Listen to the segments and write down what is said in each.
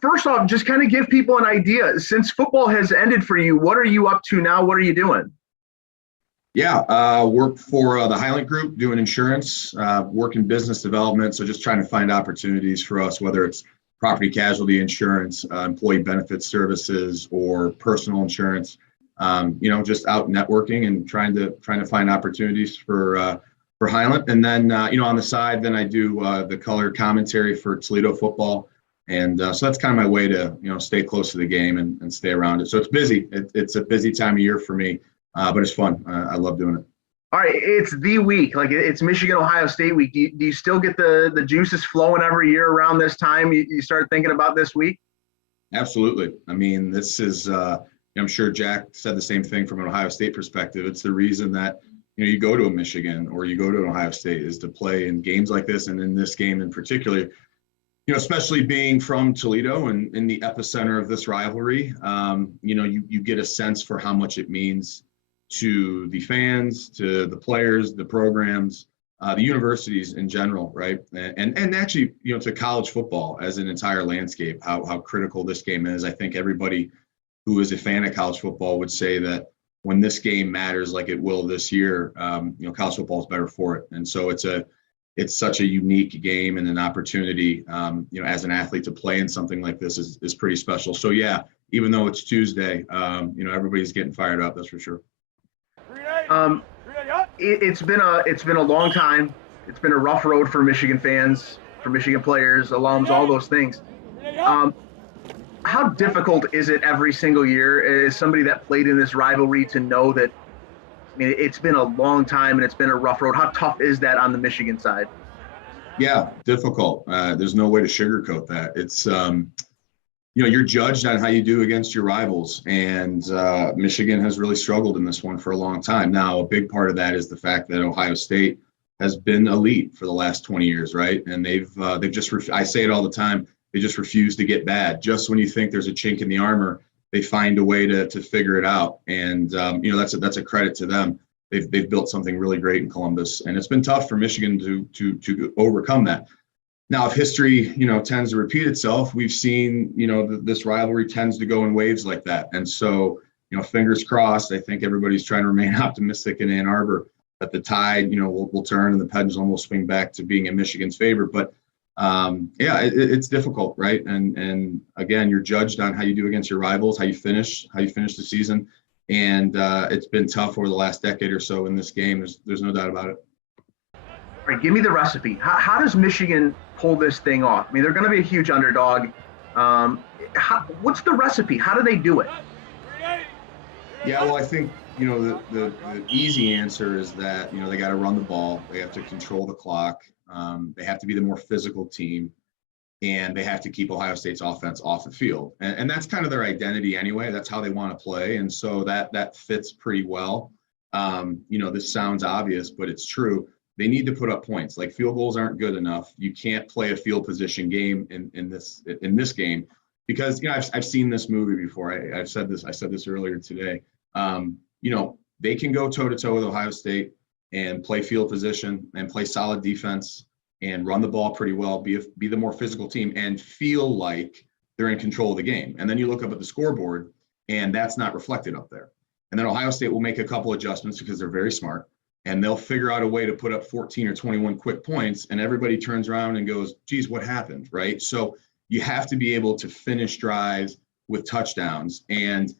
First off, just kind of give people an idea. Since football has ended for you, what are you up to now? What are you doing? Yeah, work for the Highland Group doing insurance, work in business development. So just trying to find opportunities for us, whether it's property casualty insurance, employee benefits services, or personal insurance. Just out networking and trying to find opportunities for Highland. And then on the side, then I do the color commentary for Toledo football. And so that's kind of my way to stay close to the game and stay around it. So it's busy. It's a busy time of year for me. But it's fun. I love doing it. All right, it's the week. Like it's Michigan Ohio State week. Do you still get the juices flowing every year around this time? You start thinking about this week? Absolutely. I mean, this is. I'm sure Jack said the same thing from an Ohio State perspective. It's the reason that you go to a Michigan or you go to an Ohio State is to play in games like this, and in this game in particular. Especially being from Toledo and in the epicenter of this rivalry, you get a sense for how much it means to the fans, to the players, the programs, the universities in general, right? And actually, to college football as an entire landscape, how critical this game is. I think everybody who is a fan of college football would say that when this game matters like it will this year, college football is better for it. And so it's such a unique game and an opportunity, as an athlete to play in something like this is pretty special. So yeah, even though it's Tuesday, everybody's getting fired up, that's for sure. It's been a long time. It's been a rough road for Michigan fans, for Michigan players, alums, all those things. How difficult is it every single year as somebody that played in this rivalry to know that, it's been a long time and it's been a rough road? How tough is that on the Michigan side? Yeah, difficult. There's no way to sugarcoat that. It's, you're judged on how you do against your rivals. And Michigan has really struggled in this one for a long time. Now, a big part of that is the fact that Ohio State has been elite for the last 20 years, right? And they've just, I say it all the time, they just refuse to get bad. Just when you think there's a chink in the armor, they find a way to figure it out. And, that's a credit to them. They've built something really great in Columbus, and it's been tough for Michigan to overcome that. Now, if history, tends to repeat itself, we've seen, this rivalry tends to go in waves like that. And so, fingers crossed, I think everybody's trying to remain optimistic in Ann Arbor that the tide, will turn and the pendulum will swing back to being in Michigan's favor. But it's difficult, right? And again, you're judged on how you do against your rivals, how you finish the season. And it's been tough over the last decade or so in this game. There's no doubt about it. All right, give me the recipe. How does Michigan pull this thing off? They're going to be a huge underdog. What's the recipe? How do they do it? Yeah, well, I think, the easy answer is that, they got to run the ball. They have to control the clock. They have to be the more physical team, and they have to keep Ohio State's offense off the field. And that's kind of their identity anyway. That's how they want to play. And so that fits pretty well. This sounds obvious, but it's true. They need to put up points. Like, field goals aren't good enough. You can't play a field position game in this game because, I've seen this movie before. I said this earlier today. They can go toe to toe with Ohio State and play field position and play solid defense and run the ball pretty well, be the more physical team and feel like they're in control of the game. And then you look up at the scoreboard and that's not reflected up there. And then Ohio State will make a couple adjustments because they're very smart, and they'll figure out a way to put up 14 or 21 quick points, and everybody turns around and goes, geez, what happened, right? So you have to be able to finish drives with touchdowns. And,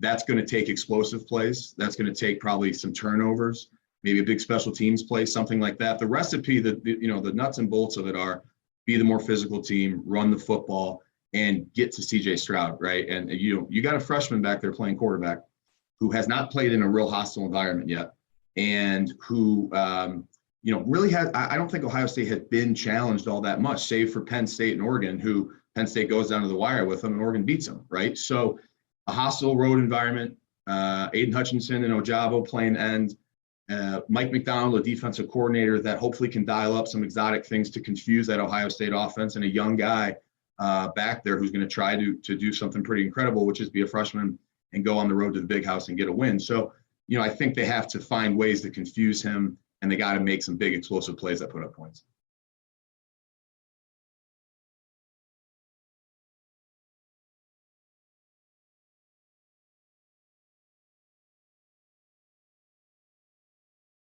that's going to take explosive plays. That's going to take probably some turnovers, maybe a big special teams play, something like that. The recipe, the nuts and bolts of it are be the more physical team, run the football, and get to CJ Stroud, right? And you got a freshman back there playing quarterback who has not played in a real hostile environment yet, and who really has. I don't think Ohio State has been challenged all that much, save for Penn State and Oregon, who Penn State goes down to the wire with them, and Oregon beats them, right? So a hostile road environment, Aiden Hutchinson and Ojabo playing end, Mike McDonald, a defensive coordinator that hopefully can dial up some exotic things to confuse that Ohio State offense, and a young guy back there who's going to try to do something pretty incredible, which is be a freshman and go on the road to the big house and get a win. So, I think they have to find ways to confuse him, and they got to make some big explosive plays that put up points.